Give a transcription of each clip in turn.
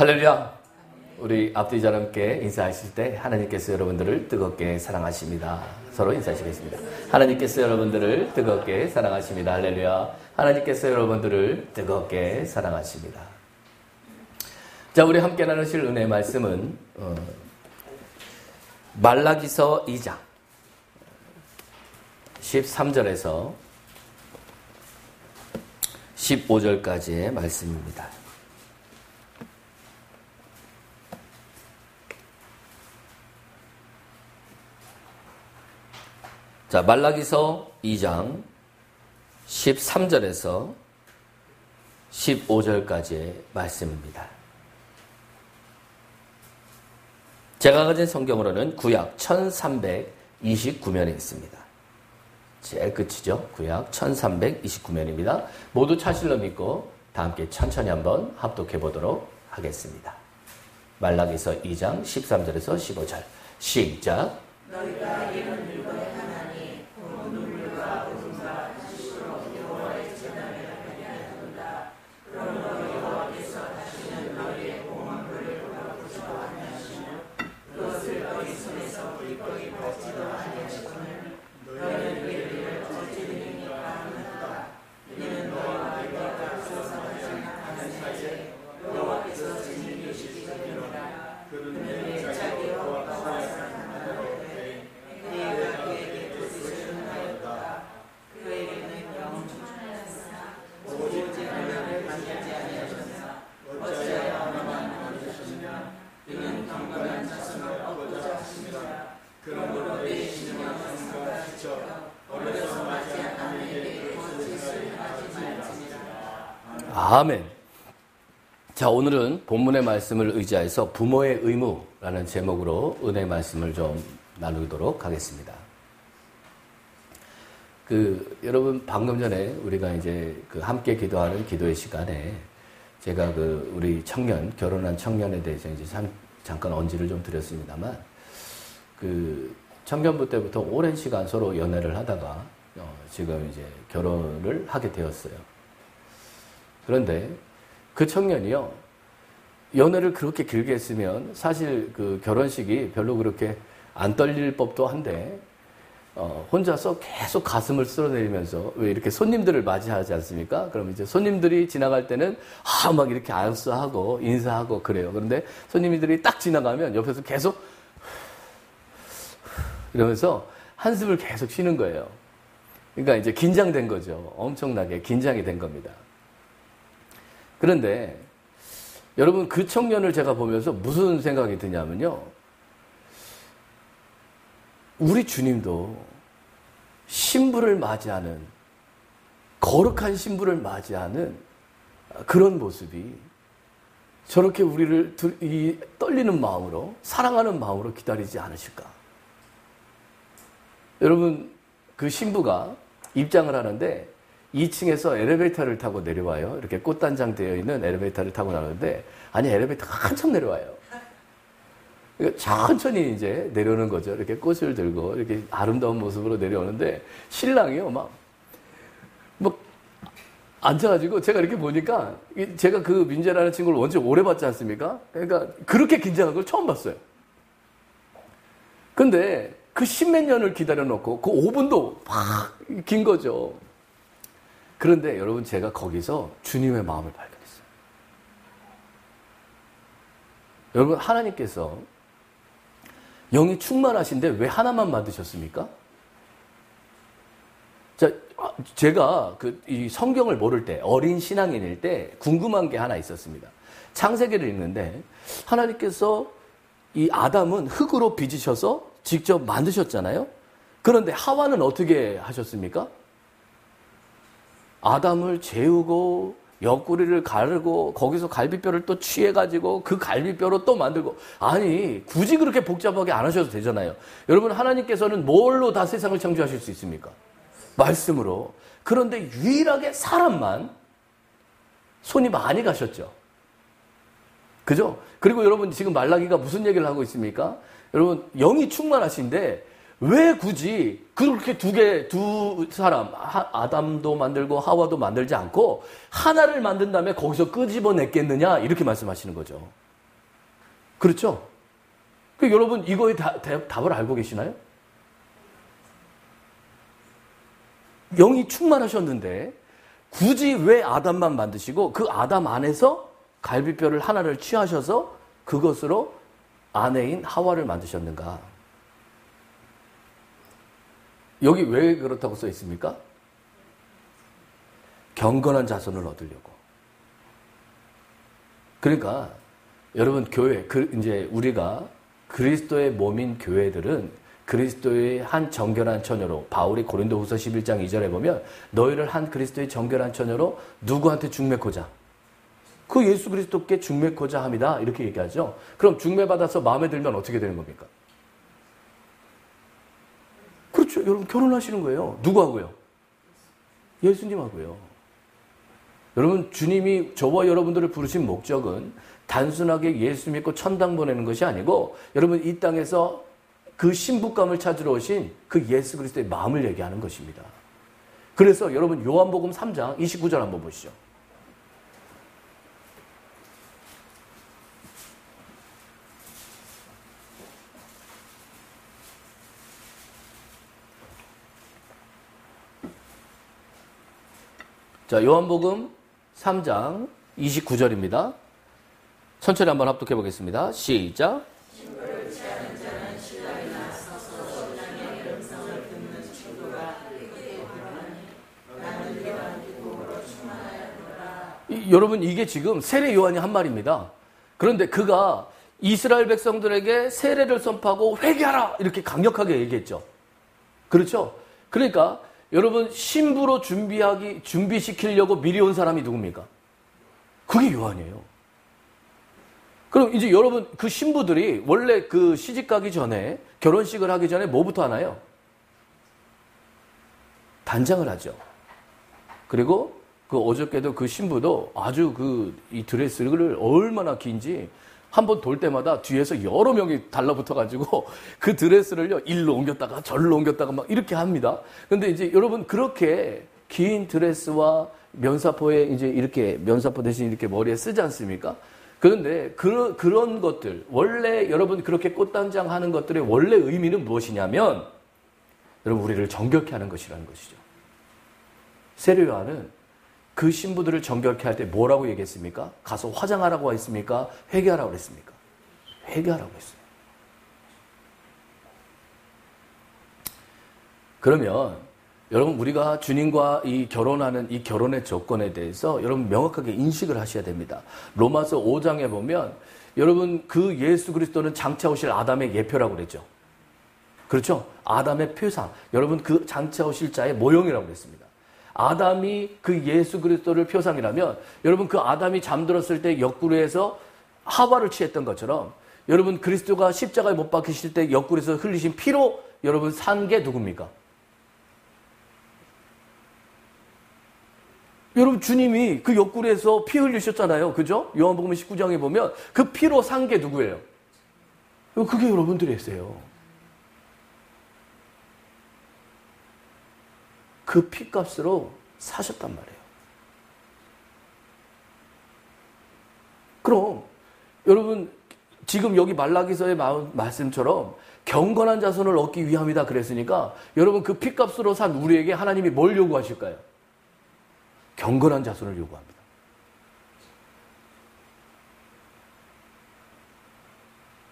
할렐루야. 우리 앞뒤 자람께 인사하실 때 하나님께서 여러분들을 뜨겁게 사랑하십니다. 서로 인사하시겠습니다. 하나님께서 여러분들을 뜨겁게 사랑하십니다. 할렐루야. 하나님께서 여러분들을 뜨겁게 사랑하십니다. 자, 우리 함께 나누실 은혜의 말씀은 말라기서 2장 13절에서 15절까지의 말씀입니다. 자, 말라기서 2장 13절에서 15절까지의 말씀입니다. 제가 가진 성경으로는 구약 1329면에 있습니다. 제일 끝이죠. 구약 1329면입니다. 모두 차실로 믿고 다 함께 천천히 한번 합독해 보도록 하겠습니다. 말라기서 2장 13절에서 15절 시작. 너희가 이런 물건의 하나니 온 눈물과 어둠과 다시로 여호와의 재단에 하리하도다. 그러므로 여호와께서 다시는 너희의 공원물을 돌아보지도 아니하시며 그것을 너희 손에서 불거이 받지도 아니하시거늘 너희는 이를 저지르니까 하는도다. 이는 너희와 너희가 수상하지 않았는지 여호와께서 진리시기 전이라. 그는 내 자기 여호와가 사랑하는 그가 그에게 뜻을 준하였다. 그에게는 영원 충만하였으나 오직 하나님을 만들지 아니하셨으나 어찌하여 너만 만드셨으며 이는 경건한 자손을 얻고자 하십니다. 그러므로 내 신령한 생각을 지켜 어려서 맞지 않는 일에 거짓을 하지 말지니라. 아멘. 자, 오늘은 본문의 말씀을 의지해서 부모의 의무라는 제목으로 은혜의 말씀을 좀 나누도록 하겠습니다. 여러분, 방금 전에 우리가 이제 함께 기도하는 기도의 시간에 제가 우리 청년, 결혼한 청년에 대해서 이제 잠깐 언지를 좀 드렸습니다만, 청년부 때부터 오랜 시간 서로 연애를 하다가, 지금 이제 결혼을 하게 되었어요. 그런데 그 청년이요, 연애를 그렇게 길게 했으면 사실 결혼식이 별로 그렇게 안 떨릴 법도 한데, 혼자서 계속 가슴을 쓸어내리면서, 왜 이렇게 손님들을 맞이하지 않습니까? 그럼 이제 손님들이 지나갈 때는, 막 이렇게 안수하고, 인사하고 그래요. 그런데 손님들이 딱 지나가면 옆에서 계속, 이러면서 한숨을 계속 쉬는 거예요. 그러니까 이제 긴장된 거죠. 엄청나게 긴장이 된 겁니다. 그런데, 여러분, 그 청년을 제가 보면서 무슨 생각이 드냐면요. 우리 주님도 신부를 맞이하는, 거룩한 신부를 맞이하는 그런 모습이 저렇게 우리를 이 떨리는 마음으로, 사랑하는 마음으로 기다리지 않으실까? 여러분, 그 신부가 입장을 하는데 2층에서 엘리베이터를 타고 내려와요. 이렇게 꽃단장 되어 있는 엘리베이터를 타고 나오는데, 아니, 엘리베이터가 한참 내려와요. 천천히 이제 내려오는 거죠. 이렇게 꽃을 들고, 이렇게 아름다운 모습으로 내려오는데, 신랑이요, 앉아가지고, 제가 이렇게 보니까, 제가 그 민재라는 친구를 원체 오래 봤지 않습니까? 그러니까, 그렇게 긴장한 걸 처음 봤어요. 근데, 그 십몇 년을 기다려놓고, 그 5분도 막 긴 거죠. 그런데 여러분, 제가 거기서 주님의 마음을 발견했어요. 여러분, 하나님께서 영이 충만하신데 왜 하나만 만드셨습니까? 자, 제가 이 성경을 모를 때, 어린 신앙인일 때 궁금한 게 하나 있었습니다. 창세기를 읽는데 하나님께서 이 아담은 흙으로 빚으셔서 직접 만드셨잖아요. 그런데 하와는 어떻게 하셨습니까? 아담을 재우고 옆구리를 가르고 거기서 갈비뼈를 또 취해가지고 그 갈비뼈로 또 만들고, 아니 굳이 그렇게 복잡하게 안 하셔도 되잖아요. 여러분, 하나님께서는 뭘로 다 세상을 창조하실 수 있습니까? 말씀으로. 그런데 유일하게 사람만 손이 많이 가셨죠. 그죠? 그리고 여러분, 지금 말라기가 무슨 얘기를 하고 있습니까? 여러분, 영이 충만하신데 왜 굳이 그렇게 두 사람, 아담도 만들고 하와도 만들지 않고 하나를 만든 다음에 거기서 끄집어냈겠느냐, 이렇게 말씀하시는 거죠. 그렇죠? 여러분 이거의 답을 알고 계시나요? 영이 충만하셨는데 굳이 왜 아담만 만드시고 그 아담 안에서 갈비뼈를 하나를 취하셔서 그것으로 아내인 하와를 만드셨는가? 여기 왜 그렇다고 써 있습니까? 경건한 자손을 얻으려고. 그러니까 여러분 교회, 이제 우리가 그리스도의 몸인 교회들은 그리스도의 한 정결한 처녀로, 바울이 고린도후서 11장 2절에 보면 너희를 한 그리스도의 정결한 처녀로 누구한테 중매코자? 그 예수 그리스도께 중매코자 합니다. 이렇게 얘기하죠. 그럼 중매받아서 마음에 들면 어떻게 되는 겁니까? 그렇죠. 여러분 결혼하시는 거예요. 누구하고요? 예수님하고요. 여러분 주님이 저와 여러분들을 부르신 목적은 단순하게 예수 믿고 천당 보내는 것이 아니고 여러분 이 땅에서 그 신부감을 찾으러 오신 그 예수 그리스도의 마음을 얘기하는 것입니다. 그래서 여러분 요한복음 3장 29절 한번 보시죠. 자, 요한복음 3장 29절입니다. 천천히 한번 합독해 보겠습니다. 시작. 여러분 이게 지금 세례 요한이 한 말입니다. 그런데 그가 이스라엘 백성들에게 세례를 선포하고 회개하라 이렇게 강력하게 얘기했죠. 그렇죠? 그러니까 여러분 신부로 준비시키려고 미리 온 사람이 누굽니까? 그게 요한이에요. 그럼 이제 여러분 그 신부들이 원래 그 시집 가기 전에 결혼식을 하기 전에 뭐부터 하나요? 단장을 하죠. 그리고 그 어저께도 그 신부도 아주 이 드레스를 얼마나 긴지 한번 돌 때마다 뒤에서 여러 명이 달라붙어가지고 그 드레스를요, 일로 옮겼다가 절로 옮겼다가 막 이렇게 합니다. 근데 이제 여러분 그렇게 긴 드레스와 면사포에 이제 이렇게 면사포 대신 이렇게 머리에 쓰지 않습니까? 그런데 그런 것들, 원래 여러분 그렇게 꽃단장 하는 것들의 원래 의미는 무엇이냐면 여러분 우리를 정결케 하는 것이라는 것이죠. 세례 요한은 그 신부들을 정결케 할 때 뭐라고 얘기했습니까? 가서 화장하라고 했습니까? 회개하라고 했습니까? 회개하라고 했어요. 그러면 여러분 우리가 주님과 이 결혼하는 이 결혼의 조건에 대해서 여러분 명확하게 인식을 하셔야 됩니다. 로마서 5장에 보면 여러분 그 예수 그리스도는 장차 오실 아담의 예표라고 그랬죠. 그렇죠? 아담의 표상. 여러분 그 장차 오실 자의 모형이라고 그랬습니다. 아담이 그 예수 그리스도를 표상이라면 여러분 그 아담이 잠들었을 때 옆구리에서 하와를 취했던 것처럼 여러분 그리스도가 십자가에 못 박히실 때 옆구리에서 흘리신 피로 여러분 산 게 누굽니까? 여러분 주님이 그 옆구리에서 피 흘리셨잖아요. 그죠? 요한복음 19장에 보면 그 피로 산 게 누구예요? 그게 여러분들이 했어요. 그 피값으로 사셨단 말이에요. 그럼 여러분 지금 여기 말라기서의 말씀처럼 경건한 자손을 얻기 위함이다 그랬으니까 여러분 그 피값으로 산 우리에게 하나님이 뭘 요구하실까요? 경건한 자손을 요구합니다.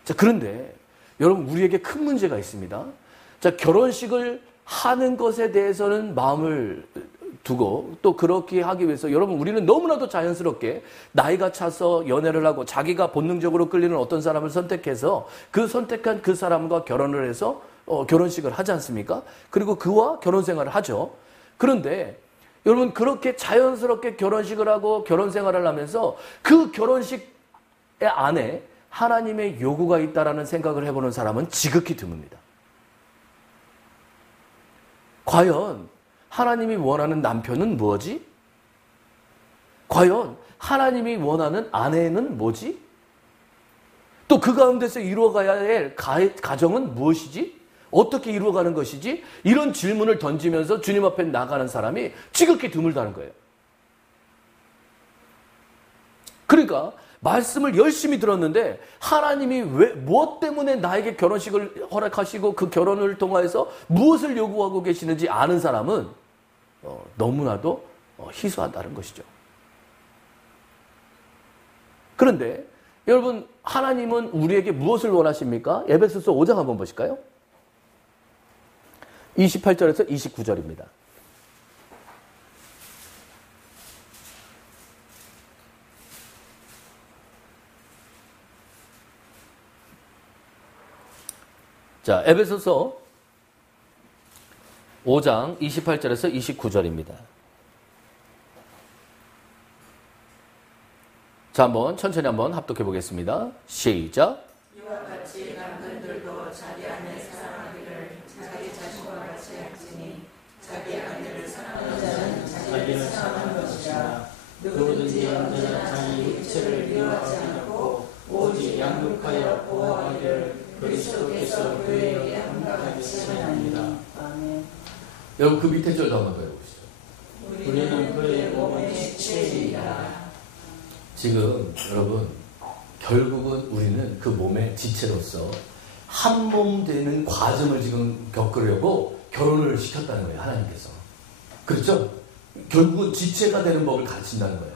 자, 그런데 여러분 우리에게 큰 문제가 있습니다. 자, 결혼식을 하는 것에 대해서는 마음을 두고 또 그렇게 하기 위해서 여러분 우리는 너무나도 자연스럽게 나이가 차서 연애를 하고 자기가 본능적으로 끌리는 어떤 사람을 선택해서 그 선택한 그 사람과 결혼을 해서 결혼식을 하지 않습니까? 그리고 그와 결혼 생활을 하죠. 그런데 여러분 그렇게 자연스럽게 결혼식을 하고 결혼 생활을 하면서 그 결혼식 안에 하나님의 요구가 있다라는 생각을 해보는 사람은 지극히 드뭅니다. 과연 하나님이 원하는 남편은 뭐지? 과연 하나님이 원하는 아내는 뭐지? 또 그 가운데서 이루어가야 할 가정은 무엇이지? 어떻게 이루어가는 것이지? 이런 질문을 던지면서 주님 앞에 나가는 사람이 지극히 드물다는 거예요. 그러니까 말씀을 열심히 들었는데 하나님이 무엇 때문에 나에게 결혼식을 허락하시고 그 결혼을 통해서 무엇을 요구하고 계시는지 아는 사람은 너무나도 희소하다는 것이죠. 그런데 여러분, 하나님은 우리에게 무엇을 원하십니까? 에베소서 5장 한번 보실까요? 28절에서 29절입니다. 자, 에베소서 5장 28절에서 29절입니다. 자, 한번 천천히 한번 합독해 보겠습니다. 시작. 이와 같이 남편들도 자기 아내 사랑하기를 자기 자신과 같이 할지니 자기 아내를 사랑하는 자는 자기를 사랑하는 것이라. 누구든지 언제나 자기 육체를 미워하지 않고 오직 양육하여 보호하기를 그리스도께서 교회에게 함같이 하나니라. 아멘. 여러분, 그 밑에 절도 한번 더 해보시죠. 우리는 그의 몸의 지체이다. 지금 여러분, 결국은 우리는 그 몸의 지체로서 한 몸 되는 과정을 지금 겪으려고 결혼을 시켰다는 거예요, 하나님께서. 그렇죠? 결국은 지체가 되는 법을 가르친다는 거예요.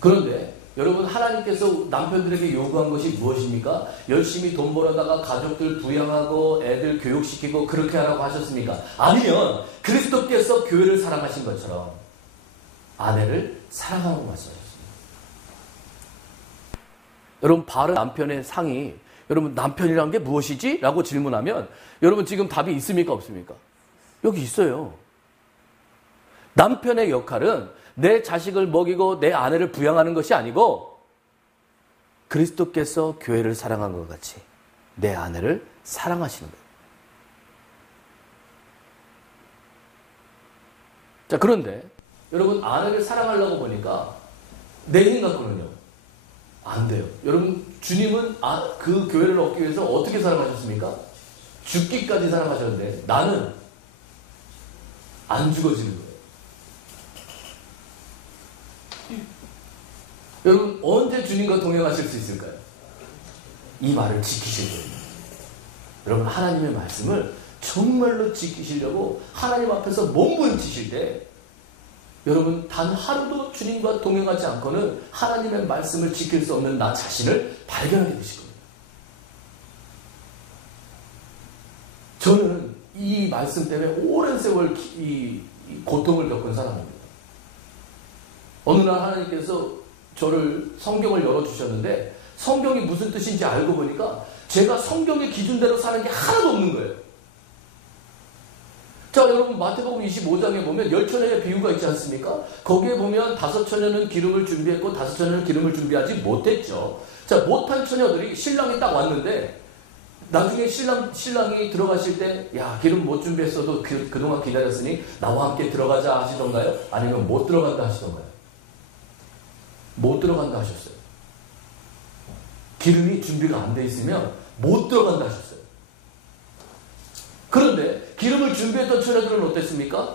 그런데 여러분, 하나님께서 남편들에게 요구한 것이 무엇입니까? 열심히 돈 벌어다가 가족들 부양하고 애들 교육시키고 그렇게 하라고 하셨습니까? 아니면 그리스도께서 교회를 사랑하신 것처럼 아내를 사랑하고 말씀하셨습니다. 여러분, 바른 남편의 상이, 여러분, 남편이란 게 무엇이지? 라고 질문하면 여러분 지금 답이 있습니까? 없습니까? 여기 있어요. 남편의 역할은 내 자식을 먹이고 내 아내를 부양하는 것이 아니고 그리스도께서 교회를 사랑한 것 같이 내 아내를 사랑하시는 거예요. 자, 그런데 여러분, 아내를 사랑하려고 보니까 내 힘 갖고는요, 안 돼요. 여러분, 주님은 그 교회를 얻기 위해서 어떻게 사랑하셨습니까? 죽기까지 사랑하셨는데 나는 안 죽어지는 거예요. 여러분, 언제 주님과 동행하실 수 있을까요? 이 말을 지키실 거예요. 여러분, 하나님의 말씀을 정말로 지키시려고 하나님 앞에서 몸부림치실 때 여러분, 단 하루도 주님과 동행하지 않고는 하나님의 말씀을 지킬 수 없는 나 자신을 발견하게 되실 겁니다. 저는 이 말씀 때문에 오랜 세월 이 고통을 겪은 사람입니다. 어느 날 하나님께서 저를 성경을 열어주셨는데 성경이 무슨 뜻인지 알고 보니까 제가 성경의 기준대로 사는 게 하나도 없는 거예요. 자, 여러분, 마태복음 25장에 보면 10처녀의 비유가 있지 않습니까? 거기에 보면 5처녀는 기름을 준비했고 5처녀는 기름을 준비하지 못했죠. 자, 못한 처녀들이 신랑이 딱 왔는데 나중에 신랑이 들어가실 때, 야, 기름 못 준비했어도 그동안 기다렸으니 나와 함께 들어가자 하시던가요? 아니면 못 들어간다 하시던가요? 못 들어간다 하셨어요. 기름이 준비가 안 돼 있으면 못 들어간다 하셨어요. 그런데 기름을 준비했던 처녀들은 어땠습니까?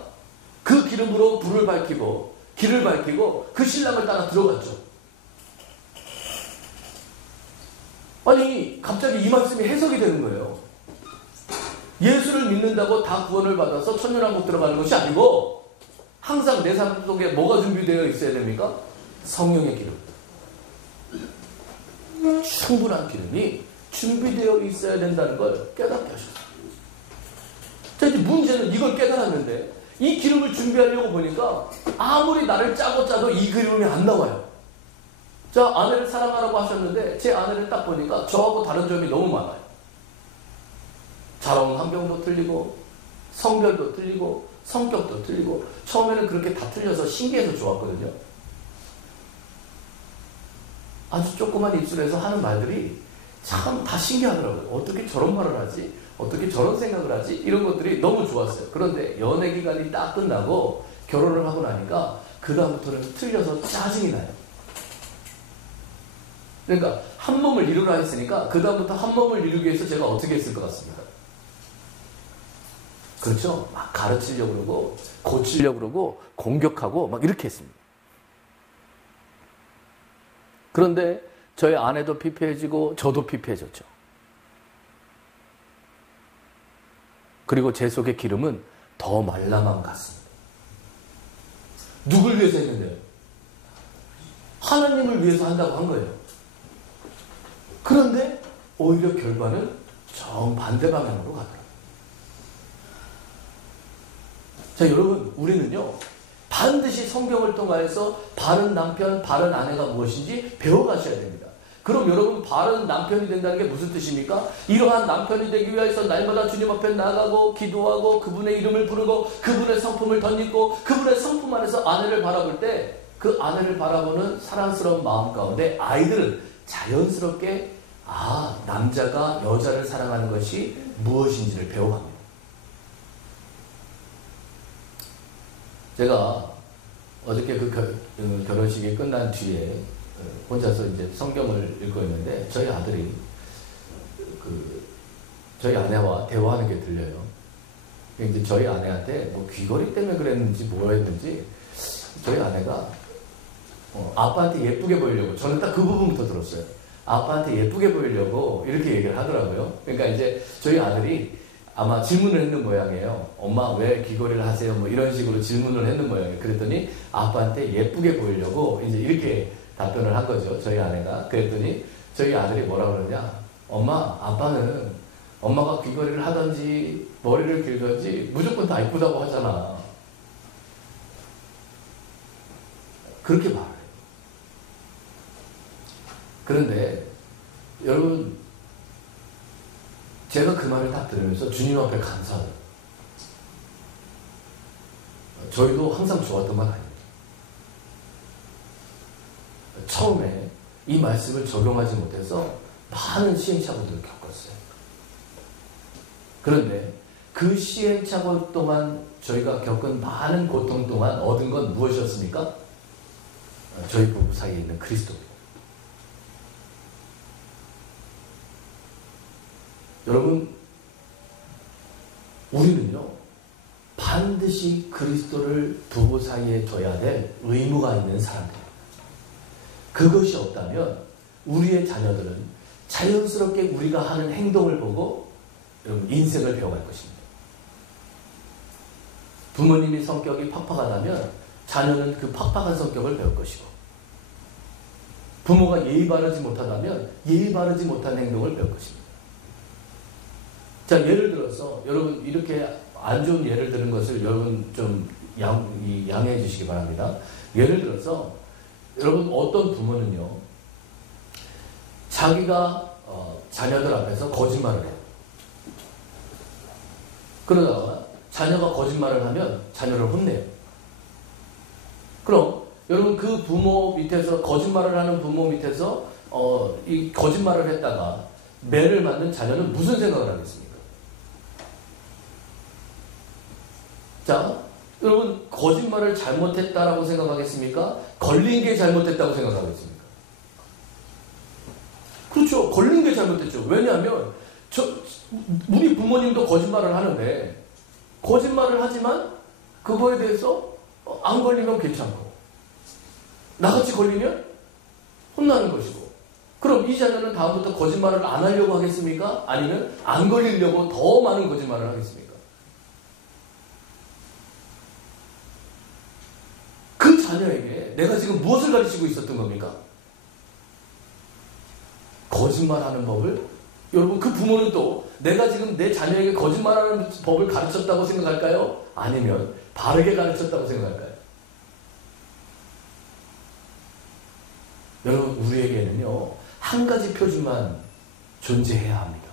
그 기름으로 불을 밝히고 길을 밝히고 그 신랑을 따라 들어갔죠. 아니, 갑자기 이 말씀이 해석이 되는 거예요. 예수를 믿는다고 다 구원을 받아서 천년왕국 들어가는 것이 아니고 항상 내 삶 속에 뭐가 준비되어 있어야 됩니까? 성령의 기름. 충분한 기름이 준비되어 있어야 된다는 걸 깨닫게 하셨어요. 자, 이제 문제는 이걸 깨달았는데 이 기름을 준비하려고 보니까 아무리 나를 짜도 이 기름이 안 나와요. 자, 아내를 사랑하라고 하셨는데 제 아내를 딱 보니까 저하고 다른 점이 너무 많아요. 자라온 환경도 틀리고 성별도 틀리고 성격도 틀리고 처음에는 그렇게 다 틀려서 신기해서 좋았거든요. 아주 조그만 입술에서 하는 말들이 참 다 신기하더라고요. 어떻게 저런 말을 하지? 어떻게 저런 생각을 하지? 이런 것들이 너무 좋았어요. 그런데 연애 기간이 딱 끝나고 결혼을 하고 나니까 그 다음부터는 틀려서 짜증이 나요. 그러니까 한 몸을 이루라 했으니까 그 다음부터 한 몸을 이루기 위해서 제가 어떻게 했을 것 같습니까? 그렇죠? 막 가르치려고 그러고 고치려고 그러고 공격하고 막 이렇게 했습니다. 그런데 저희 아내도 피폐해지고 저도 피폐해졌죠. 그리고 제 속의 기름은 더 말라만 갔습니다. 누굴 위해서 했는데요? 하나님을 위해서 한다고 한 거예요. 그런데 오히려 결과는 정반대 방향으로 가더라고요. 자, 여러분, 우리는요, 반드시 성경을 통하여서 바른 남편, 바른 아내가 무엇인지 배워가셔야 됩니다. 그럼 여러분, 바른 남편이 된다는 게 무슨 뜻입니까? 이러한 남편이 되기 위해서 날마다 주님 앞에 나가고 기도하고 그분의 이름을 부르고 그분의 성품을 덧입고 그분의 성품 안에서 아내를 바라볼 때 그 아내를 바라보는 사랑스러운 마음 가운데 아이들은 자연스럽게 남자가 여자를 사랑하는 것이 무엇인지를 배워갑니다. 제가 어저께 그 결혼식이 끝난 뒤에 혼자서 이제 성경을 읽고 있는데 저희 아들이 저희 아내와 대화하는 게 들려요. 이제 저희 아내한테 뭐 귀걸이 때문에 그랬는지 뭐였는지 저희 아내가 아빠한테 예쁘게 보이려고, 저는 딱 그 부분부터 들었어요. 아빠한테 예쁘게 보이려고 이렇게 얘기를 하더라고요. 그러니까 이제 저희 아들이 아마 질문을 했는 모양이에요. 엄마 왜 귀걸이를 하세요? 뭐 이런 식으로 질문을 했는 모양이에요. 그랬더니 아빠한테 예쁘게 보이려고 이제 이렇게 답변을 한 거죠. 저희 아내가. 그랬더니 저희 아들이 뭐라 그러냐? 엄마, 아빠는 엄마가 귀걸이를 하든지 머리를 길든지 무조건 다 이쁘다고 하잖아. 그렇게 말해요. 그런데 여러분, 제가 그 말을 딱 들으면서 주님 앞에 감사해요. 저희도 항상 좋았던 건 아닙니다. 처음에 이 말씀을 적용하지 못해서 많은 시행착오들을 겪었어요. 그런데 그 시행착오 동안 저희가 겪은 많은 고통 동안 얻은 건 무엇이었습니까? 저희 부부 사이에 있는 그리스도입니다. 여러분, 우리는요, 반드시 그리스도를 부부 사이에 둬야 될 의무가 있는 사람들입니다. 그것이 없다면 우리의 자녀들은 자연스럽게 우리가 하는 행동을 보고 여러분 인생을 배워갈 것입니다. 부모님이 성격이 팍팍하다면 자녀는 그 팍팍한 성격을 배울 것이고, 부모가 예의 바르지 못하다면 예의 바르지 못한 행동을 배울 것입니다. 자, 예를 들어서 여러분, 이렇게 안 좋은 예를 드는 것을 여러분 좀 양해해 주시기 바랍니다. 예를 들어서 여러분, 어떤 부모는요, 자기가 자녀들 앞에서 거짓말을 해요. 그러다가 자녀가 거짓말을 하면 자녀를 혼내요. 그럼 여러분, 그 부모 밑에서, 거짓말을 하는 부모 밑에서 이 거짓말을 했다가 매를 맞는 자녀는 무슨 생각을 하겠습니까? 자, 여러분, 거짓말을 잘못했다라고 생각하겠습니까? 걸린 게 잘못했다고 생각하겠습니까? 그렇죠. 걸린 게 잘못했죠. 왜냐하면 우리 부모님도 거짓말을 하는데, 거짓말을 하지만 그거에 대해서 안 걸리면 괜찮고 나같이 걸리면 혼나는 것이고, 그럼 이 자녀는 다음부터 거짓말을 안 하려고 하겠습니까? 아니면 안 걸리려고 더 많은 거짓말을 하겠습니까? 그 자녀에게 내가 지금 무엇을 가르치고 있었던 겁니까? 거짓말하는 법을. 여러분, 그 부모는 또 내가 지금 내 자녀에게 거짓말하는 법을 가르쳤다고 생각할까요? 아니면 바르게 가르쳤다고 생각할까요? 여러분, 우리에게는요, 한 가지 표준만 존재해야 합니다.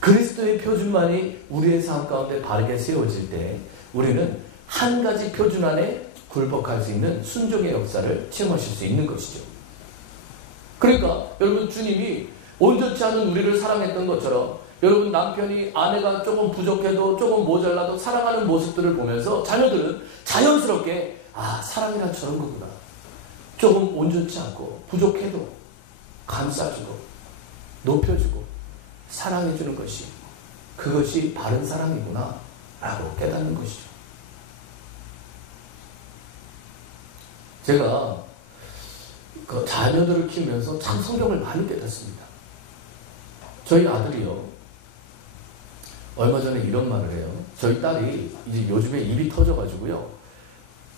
그리스도의 표준만이 우리의 삶 가운데 바르게 세워질 때 우리는 한 가지 표준 안에 굴복할 수 있는 순종의 역사를 체험하실 수 있는 것이죠. 그러니까 여러분, 주님이 온전치 않은 우리를 사랑했던 것처럼 여러분, 남편이 아내가 조금 부족해도 조금 모자라도 사랑하는 모습들을 보면서 자녀들은 자연스럽게 사랑이란 저런 거구나. 조금 온전치 않고 부족해도 감싸주고 높여주고 사랑해주는 것이, 그것이 바른 사랑이구나 라고 깨닫는 것이죠. 제가 그 자녀들을 키우면서 참 성경을 많이 깨닫습니다. 저희 아들이요, 얼마 전에 이런 말을 해요. 저희 딸이 이제 요즘에 입이 터져가지고요,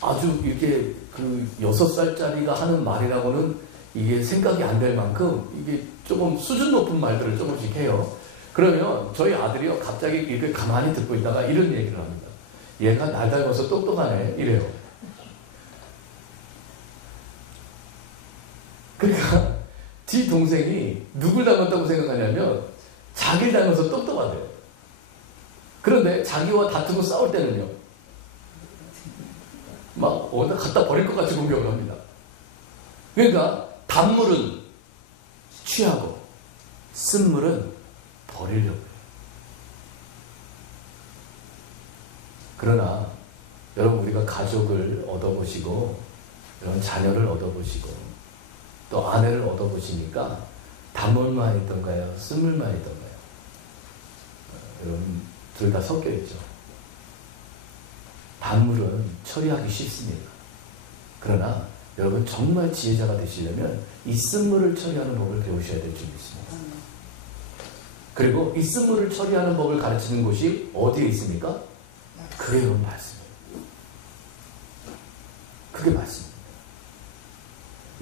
아주 이렇게 그 6살짜리가 하는 말이라고는 이게 생각이 안 될 만큼 이게 조금 수준 높은 말들을 조금씩 해요. 그러면 저희 아들이요, 갑자기 이렇게 가만히 듣고 있다가 이런 얘기를 합니다. 얘가 날 닮아서 똑똑하네, 이래요. 그러니까 지 동생이 누굴 닮았다고 생각하냐면 자기를 닮아서 똑똑하대요. 그런데 자기와 다투고 싸울 때는요, 막 어디다 갖다 버릴 것 같이 공격을 합니다. 그러니까 단물은 취하고 쓴물은 버리려고 해요. 그러나 여러분, 우리가 가족을 얻어보시고 여러분 자녀를 얻어보시고 또 아내를 얻어보시니까 단물만 있던가요? 쓴물만 있던가요? 여러분, 둘 다 섞여 있죠. 단물은 처리하기 쉽습니다. 그러나 여러분, 정말 지혜자가 되시려면 이 쓴물을 처리하는 법을 배우셔야 될 줄 믿습니다. 그리고 이 쓴물을 처리하는 법을 가르치는 곳이 어디에 있습니까? 그게 여러분 말씀이에요. 그게 말씀입니다.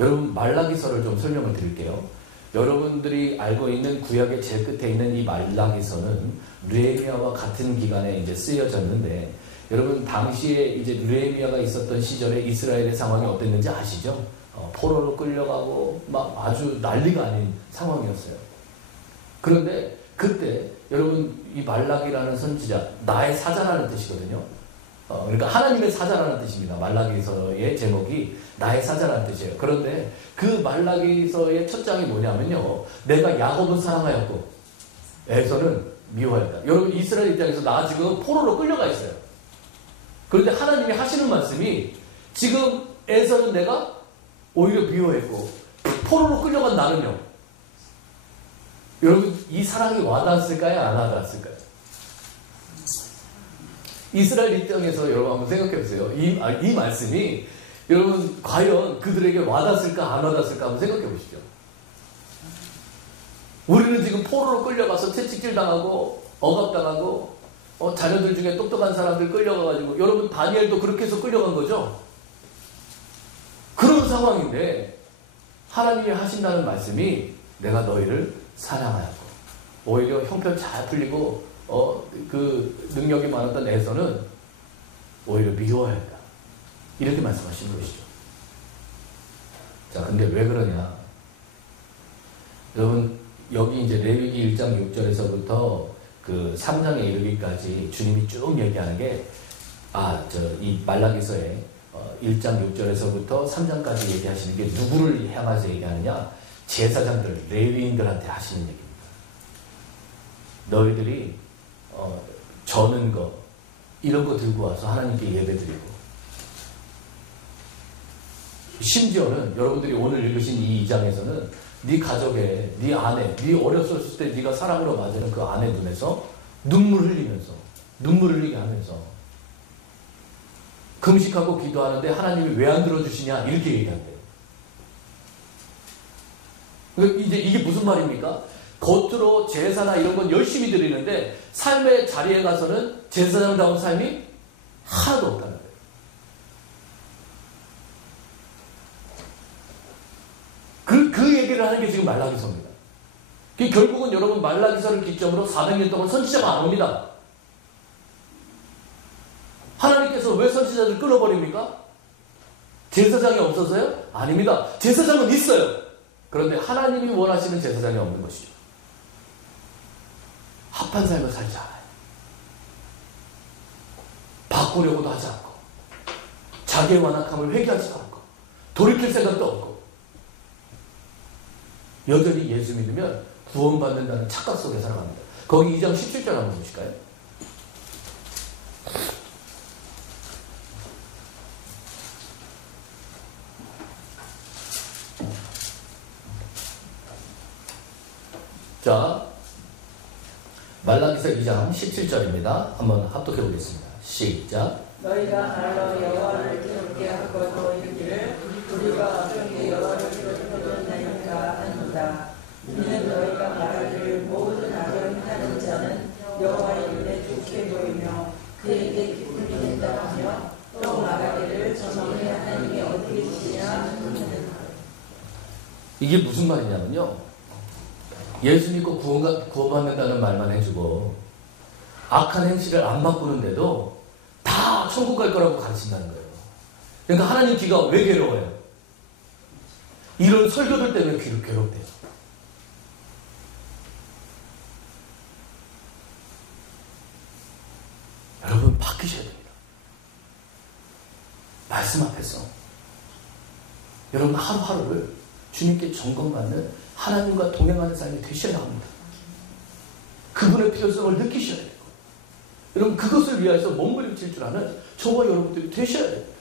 여러분, 말라기서를 좀 설명을 드릴게요. 여러분들이 알고 있는 구약의 제일 끝에 있는 이 말라기서는 느헤미야와 같은 기간에 이제 쓰여졌는데, 여러분 당시에 이제 느헤미야가 있었던 시절에 이스라엘의 상황이 어땠는지 아시죠? 포로로 끌려가고 막 아주 난리가 아닌 상황이었어요. 그런데 그때 여러분, 이 말라기라는 선지자, 나의 사자라는 뜻이거든요. 그러니까 하나님의 사자라는 뜻입니다. 말라기서의 제목이 나의 사자라는 뜻이에요. 그런데 그 말라기서의 첫 장이 뭐냐면요, 내가 야곱은 사랑하였고 에서는 미워하였다. 여러분, 이스라엘 입장에서 나 지금 포로로 끌려가 있어요. 그런데 하나님이 하시는 말씀이, 지금 에서는 내가 오히려 미워했고 포로로 끌려간 나는요. 여러분, 이 사랑이 와닿았을까요? 안 와닿았을까요? 이스라엘 입장에서 여러분 한번 생각해 보세요. 이 말씀이 여러분 과연 그들에게 와닿았을까 안 와닿았을까 한번 생각해 보시죠. 우리는 지금 포로로 끌려가서 채찍질 당하고 억압당하고 자녀들 중에 똑똑한 사람들 끌려가가지고, 여러분 다니엘도 그렇게 해서 끌려간 거죠. 그런 상황인데 하나님이 하신다는 말씀이, 내가 너희를 사랑하였고 오히려 형편 잘 풀리고 그 능력이 많았던 에서는 오히려 미워하였다, 이렇게 말씀하신 것이죠. 자, 근데 왜 그러냐? 여러분, 여기 이제 레위기 1장 6절에서부터 그 3장에 이르기까지 주님이 쭉 얘기하는 게, 이 말라기서에 1장 6절에서부터 3장까지 얘기하시는 게 누구를 향해서 얘기하느냐? 제사장들, 레위인들한테 하시는 얘기입니다. 너희들이 저는 거 이런 거 들고 와서 하나님께 예배드리고, 심지어는 여러분들이 오늘 읽으신 이 2장에서는 네 가족에, 네 아내, 네 어렸을 때 네가 사랑으로 맞이는 그 아내 눈에서 눈물 흘리게 하면서 금식하고 기도하는데 하나님이 왜 안 들어주시냐, 이렇게 얘기한대요. 이제 이게 무슨 말입니까? 겉으로 제사나 이런 건 열심히 드리는데 삶의 자리에 가서는 제사장다운 삶이 하나도 없다는 거예요. 그 얘기를 하는 게 지금 말라기서입니다. 결국은 여러분, 말라기서를 기점으로 400년 동안 선지자가 안 옵니다. 하나님께서 왜 선지자를 끊어버립니까? 제사장이 없어서요? 아닙니다. 제사장은 있어요. 그런데 하나님이 원하시는 제사장이 없는 것이죠. 합한 삶을 살지 않아요. 바꾸려고도 하지 않고, 자기의 완악함을 회개하지도 않고, 돌이킬 생각도 없고, 여전히 예수 믿으면 구원받는다는 착각 속에 살아갑니다. 거기 2장 17절 한번 보실까요? 자, 말라기서 2장 17절입니다. 한번 합독해 보겠습니다. 시작. 너희가 나로 여호와를 기쁘게 하고도 이르기를 우리가 어떻게 여호와를 이게 무슨 말이냐면요. 예수 믿고 구원받는다는 말만 해주고 악한 행실을 안 바꾸는데도 다 천국 갈 거라고 가르친다는 거예요. 그러니까 하나님 귀가 왜 괴로워요? 이런 설교들 때문에 괴롭대요. 여러분 바뀌셔야 됩니다. 말씀 앞에서 여러분 하루하루를 주님께 점검받는 하나님과 동행하는 삶이 되셔야 합니다. 그분의 필요성을 느끼셔야 되고 여러분 그것을 위해서 몸부림칠 줄 아는 저와 여러분들이 되셔야 됩니다.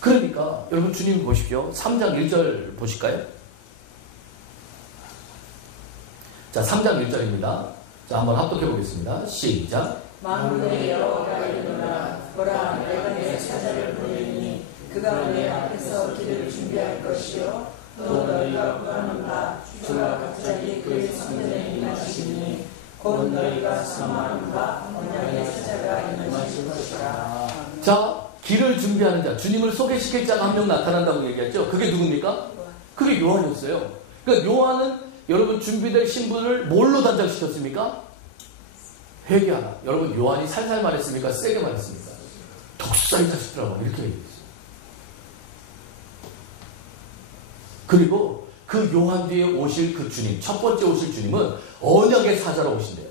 그러니까 여러분 주님 보십시오. 3장 1절 보실까요? 자, 3장 1절입니다. 자, 한번 합독해 보겠습니다. 시작. 만군의 여호와가 이르노라. 보라, 내가 내 사자를 보내니 그가 내 앞에서 길을 준비할 것이요 또 너희가 구하는 바 주가 갑자기 그의 성전에 임하시니 곧 너희가 사모하는 바 언약의 사자가 임하실 것이라. 자, 길을 준비하는 자, 주님을 소개시킬 자가 한 명 나타난다고 얘기했죠. 그게 누굽니까? 그게 요한이었어요. 그러니까 요한은 여러분 준비될 신분을 뭘로 단장시켰습니까? 회개하라. 여러분 요한이 살살 말했습니까? 세게 말했습니까? 독사이 자식들하고 이렇게 얘기했어요. 그리고 그 요한 뒤에 오실 그 주님, 첫 번째 오실 주님은 언약의 사자로 오신대요.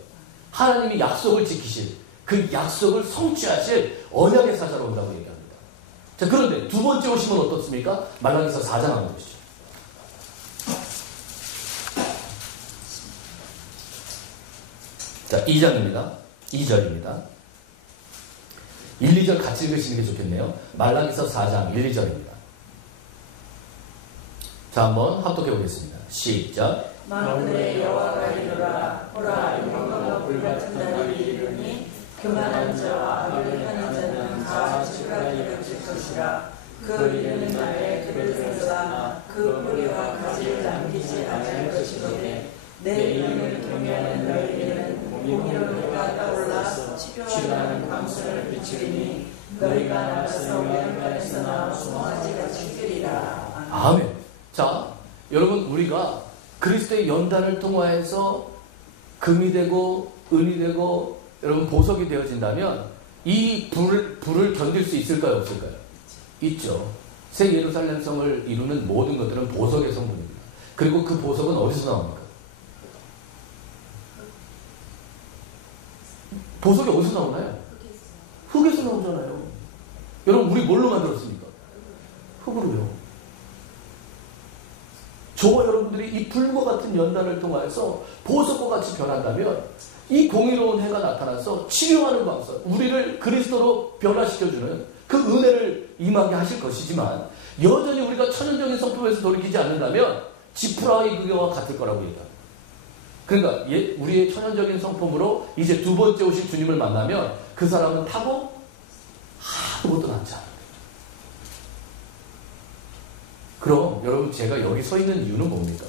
하나님이 약속을 지키실, 그 약속을 성취하실 언약의 사자로 온다고 얘기합니다. 자, 그런데 두 번째 오심은 어떻습니까? 말라기서 4장 한번 보시죠. 자, 2장입니다. 2절입니다. 1, 2절 같이 읽으시는 게 좋겠네요. 말라기서 4장 1, 2절입니다. 자, 한번 합독해 보겠습니다. 시작. 만군의 여호와가 이르노라. 보라, 영광과 불같은 날이 이르니 교만한 자와 악을 하는 자는 다 주가 이르질 것이라. 그 이르는 날에 그를 생사 그 뿌리와 가지를 남기지 않을 것이거든. 내 이름을 경외하는 너희에게는 공의로가 떠올라 치료하는 광선을 비추리니 너희가 나가서 외양간에서 나와 송아지 같이 뜨리라. 아멘. 자, 여러분 우리가 그리스도의 연단을 통하여서 금이 되고 은이 되고 여러분 보석이 되어진다면 이 불을 견딜 수 있을까요? 없을까요? 있죠. 새 예루살렘 성을 이루는 모든 것들은 보석의 성분입니다. 그리고 그 보석은 어디서 나옵니까? 보석이 어디서 나오나요? 흙에서 나오잖아요. 여러분 우리 뭘로 만들었습니까? 흙으로요. 저와 여러분들이 이 불과 같은 연단을 통하여서 보석과 같이 변한다면 이 공의로운 해가 나타나서 치료하는 광선, 우리를 그리스도로 변화시켜주는 그 은혜를 임하게 하실 것이지만 여전히 우리가 천연적인 성품에서 돌이키지 않는다면 지푸라기 그거와 같을 거라고 얘기합니다. 그러니까 우리의 천연적인 성품으로 이제 두 번째 오실 주님을 만나면 그 사람은 타고 아무것도 남지 않아요. 그럼 여러분 제가 여기 서 있는 이유는 뭡니까?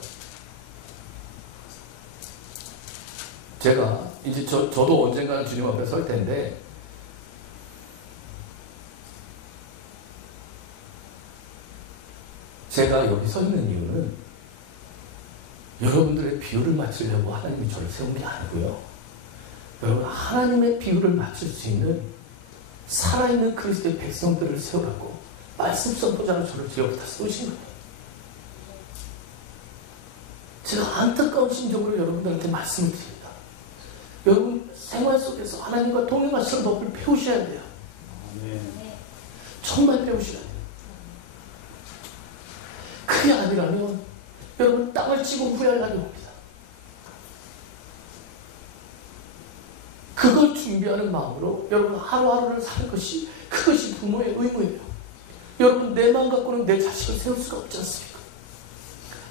제가 이제 저도 언젠가는 주님 앞에 설 텐데 제가 여기 서 있는 이유는 여러분들의 비율을 맞추려고 하나님이 저를 세운 게 아니고요. 여러분 하나님의 비율을 맞출 수 있는 살아있는 그리스도의 백성들을 세우라고 말씀 선포자로 저를 여기다 쏘신 거예요. 제가 안타까운 심정으로 여러분들한테 말씀을 드립니다. 여러분 생활 속에서 하나님과 동행하시는 법을 배우셔야 돼요. 정말 배우셔야 돼요. 그게 아니라면 여러분 땅을 치고 후회할 날이 옵니다. 그걸 준비하는 마음으로 여러분 하루하루를 사는 것이 그것이 부모의 의무예요. 여러분 내 마음 갖고는 내 자식을 세울 수가 없지 않습니까?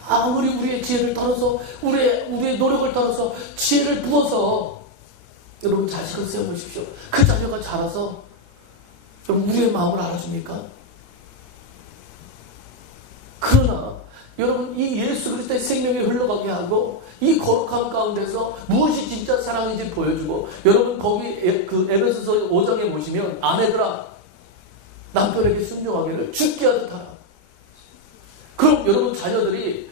아무리 우리의 지혜를 따라서 우리의 노력을 따라서 지혜를 부어서 여러분 자식을 세워보십시오. 그 자녀가 자라서 여러분 우리의 마음을 알아줍니까? 그러나 여러분 이 예수 그리스도의 생명이 흘러가게 하고 이 거룩함 가운데서 무엇이 진짜 사랑인지 보여주고 여러분 거기 그 에베소서 5장에 보시면 아내들아 남편에게 순종하기를 죽게 하듯 하라. 그럼 여러분 자녀들이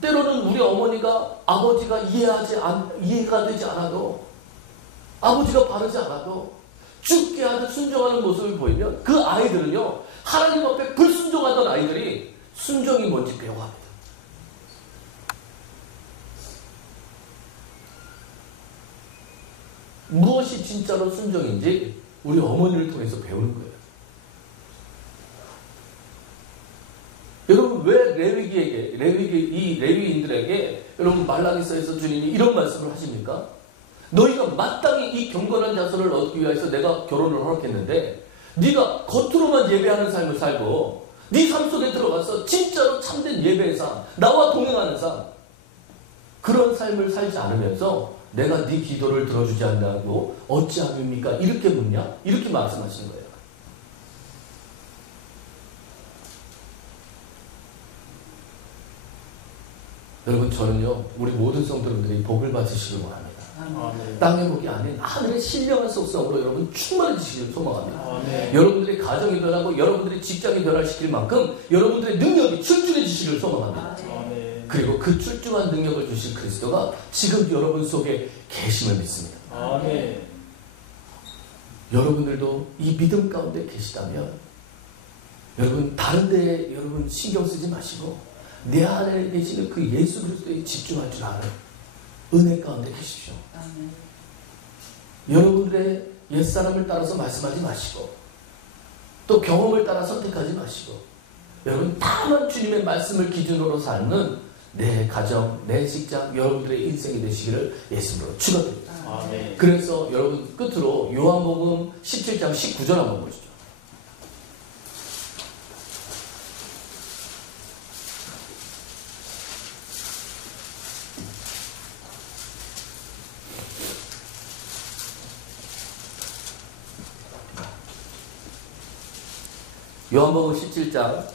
때로는 우리 어머니가 아버지가 이해가 되지 않아도 아버지가 바르지 않아도 죽게 하듯 순종하는 모습을 보이면 그 아이들은요 하나님 앞에 불순종하던 아이들이 순종이 뭔지 배워갑니다. 무엇이 진짜로 순종인지 우리 어머니를 통해서 배우는 거예요. 여러분 왜 레위인들에게 여러분 말라기서에서 주님이 이런 말씀을 하십니까? 너희가 마땅히 이 경건한 자손을 얻기 위해서 내가 결혼을 허락했는데 네가 겉으로만 예배하는 삶을 살고 네 삶 속에 들어가서 진짜로 참된 예배의 삶, 나와 동행하는 삶, 그런 삶을 살지 않으면서 내가 네 기도를 들어주지 않는다고 어찌하옵니까? 이렇게 묻냐? 이렇게 말씀하시는 거예요. 여러분 저는요 우리 모든 성도님들이 복을 받으시길 원합니다. 땅의 복이 아닌 하늘의 신령한 속성으로 여러분 충만해지시길 소망합니다. 여러분들의 가정이 변하고 여러분들의 직장이 변화시킬 만큼 여러분들의 능력이 출중해지시길 소망합니다. 그리고 그 출중한 능력을 주실 그리스도가 지금 여러분 속에 계심을 믿습니다. 여러분들도 이 믿음 가운데 계시다면 여러분 다른 데에 여러분 신경 쓰지 마시고 내 안에 계시는 그 예수 그리스도에 집중할 줄 아는 은혜 가운데 계십시오. 여러분들의 옛사람을 따라서 말씀하지 마시고 또 경험을 따라 선택하지 마시고 여러분 다만 주님의 말씀을 기준으로 삶는 내 가정, 내 직장, 여러분들의 인생이 되시기를 예수님으로 축원드립니다. 그래서 여러분 끝으로 요한복음 17장 19절 한번 보시죠. 요한복음 17장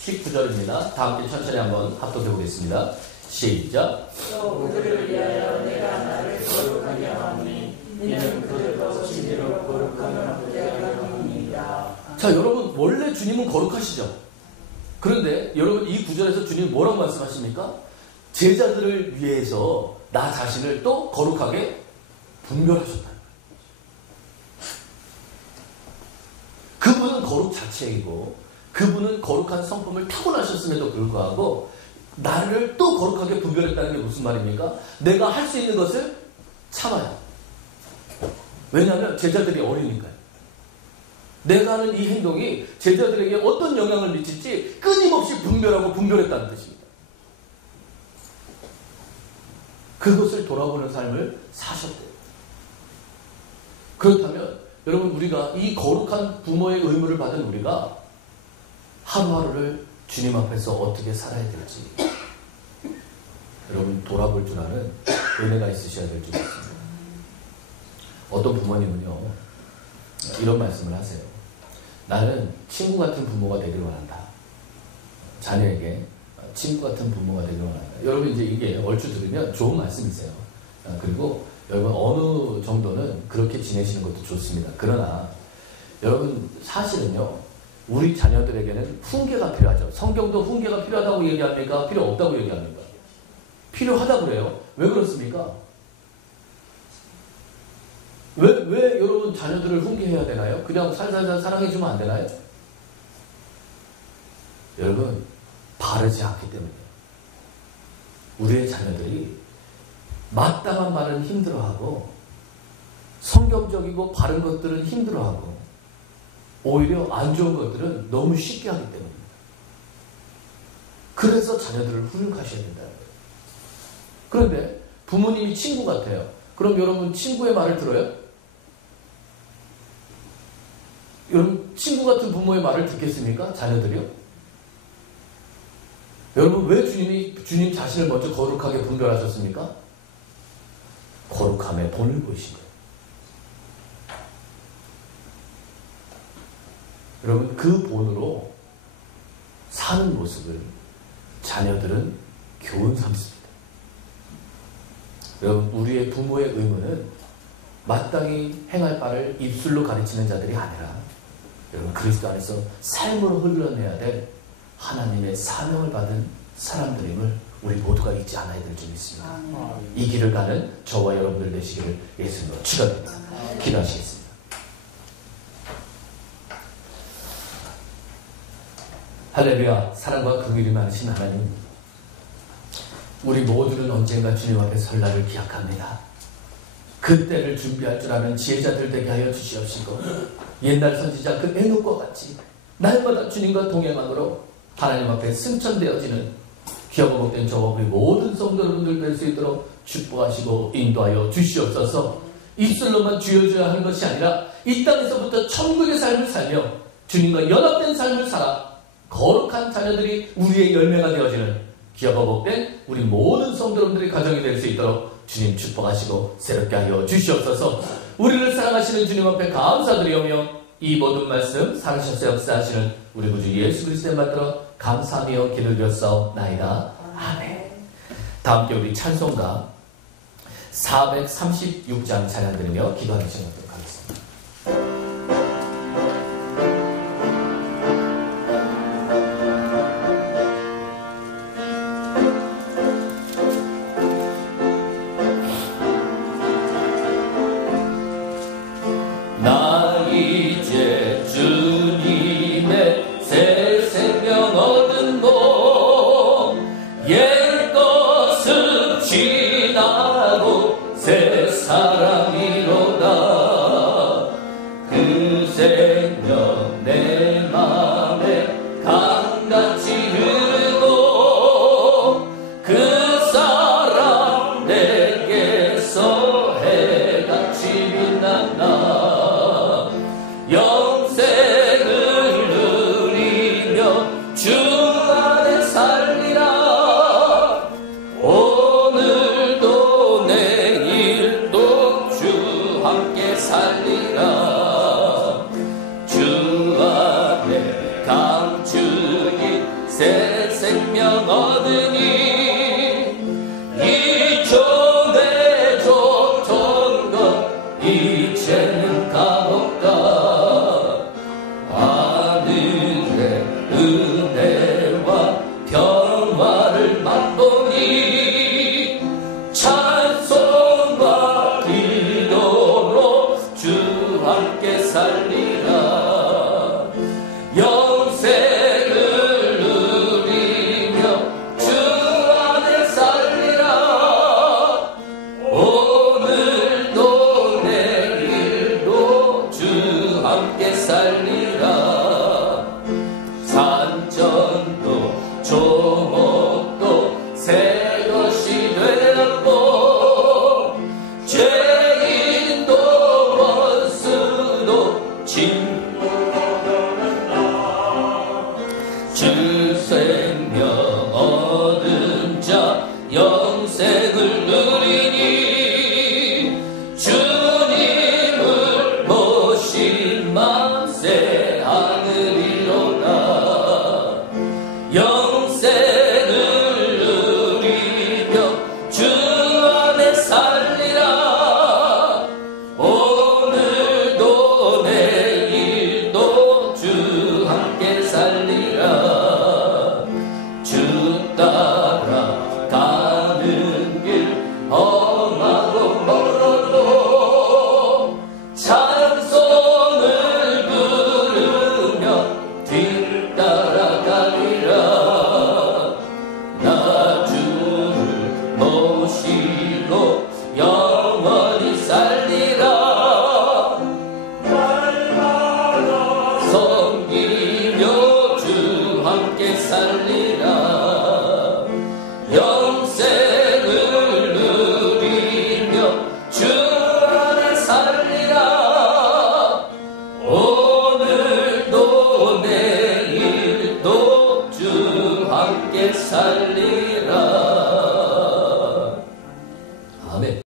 19절입니다. 다 함께 천천히 한번 합독해 보겠습니다. 시작. 또 그들을 위하여 내가 나를 거룩하게 하오니 이는 그들도 진리로 거룩함을 얻게 하려니이다. 자, 여러분 원래 주님은 거룩하시죠. 그런데 여러분 이 구절에서 주님이 뭐라고 말씀하십니까? 제자들을 위해서 나 자신을 또 거룩하게 분별하셨다. 그분은 거룩 자체이고 그분은 거룩한 성품을 타고나셨음에도 불구하고 나를 또 거룩하게 분별했다는 게 무슨 말입니까? 내가 할 수 있는 것을 참아요. 왜냐하면 제자들이 어리니까요. 내가 하는 이 행동이 제자들에게 어떤 영향을 미칠지 끊임없이 분별하고 분별했다는 뜻입니다. 그것을 돌아보는 삶을 사셨대요. 그렇다면 여러분 우리가 이 거룩한 부모의 의무를 받은 우리가 하루하루를 주님 앞에서 어떻게 살아야 될지 여러분 돌아볼 줄 아는 은혜가 있으셔야 될 줄 믿습니다. 어떤 부모님은요 이런 말씀을 하세요. 나는 친구 같은 부모가 되기를 원한다. 자녀에게 친구 같은 부모가 되기를 원한다. 여러분 이제 이게 얼추 들으면 좋은 말씀이세요. 그리고 여러분 어느 정도는 그렇게 지내시는 것도 좋습니다. 그러나 여러분 사실은요 우리 자녀들에게는 훈계가 필요하죠. 성경도 훈계가 필요하다고 얘기합니까? 필요 없다고 얘기합니까? 필요하다고 그래요. 왜 그렇습니까? 왜 여러분 자녀들을 훈계해야 되나요? 그냥 살살살 사랑해주면 안 되나요? 여러분 바르지 않기 때문이에요. 우리의 자녀들이 마땅한 말은 힘들어하고 성경적이고 바른 것들은 힘들어하고 오히려 안 좋은 것들은 너무 쉽게 하기 때문입니다. 그래서 자녀들을 훈육하셔야 된다는 거예요. 그런데 부모님이 친구 같아요. 그럼 여러분 친구의 말을 들어요? 여러분 친구 같은 부모의 말을 듣겠습니까? 자녀들이요? 여러분 왜 주님 자신을 먼저 거룩하게 분별하셨습니까? 거룩함의 본을 보이신 거예요. 여러분 그 본으로 사는 모습을 자녀들은 교훈 삼습니다. 여러분 우리의 부모의 의무는 마땅히 행할 바를 입술로 가르치는 자들이 아니라 여러분 그리스도 안에서 삶으로 흘러내야 될 하나님의 사명을 받은 사람들임을 우리 모두가 잊지 않아야 될 줄 믿습니다. 이 길을 가는 저와 여러분들 되시기를 예수님으로 축원합니다. 기도하시겠습니다. 할렐루야. 사랑과 긍휼이 많으신 하나님, 우리 모두는 언젠가 주님 앞에 설 날을 기약합니다. 그때를 준비할 줄 아는 지혜자들 되게 하여 주시옵시고, 옛날 선지자 그 에녹과 같이 날마다 주님과 동행함으로 하나님 앞에 승천되어지는 귀하고 복된 저와 우리 모든 성도 여러분들 될 수 있도록 축복하시고 인도하여 주시옵소서. 입술로만 주여줘야 하는 것이 아니라 이 땅에서부터 천국의 삶을 살며 주님과 연합된 삶을 살아 거룩한 자녀들이 우리의 열매가 되어지는 귀하고 복된 우리 모든 성도 여러분들의 가정이 될 수 있도록 주님 축복하시고 새롭게 하여 주시옵소서. 우리를 사랑하시는 주님 앞에 감사드리오며 이 모든 말씀 살아셔서 역사하시는 우리 구주 예수 그리스도에 받들어 감사하며 기도를 드렸사옵나이다. 아멘. 다 함께 우리 찬송가 436장 찬양 드리며 기도하는 시간 갖도록 하겠습니다. 나 이제 주님의 새 생명 얻은 몸, 옛 것은 지나고 새 사람이로다. 그 생명 내 맘에 강같이 흐르고 그 사랑 내게서 해같이 빛난다. 영생을 누리며 주 안에 살리라. 오늘도 내일도 주 함께 살리라. 주 안에 감추인 새 생명 얻으니 이전에 줬던 것 이제는 감없다. 하늘의 은혜와 평화를 맛보니 찬송과 기도로 주 함께 살리라. 영생을 누리며 주 안에 살리라. 오늘도 내일도 주 함께 살리라. 산전도 조목도 새 것이 되었고 죄인도 원수도 진 주 생명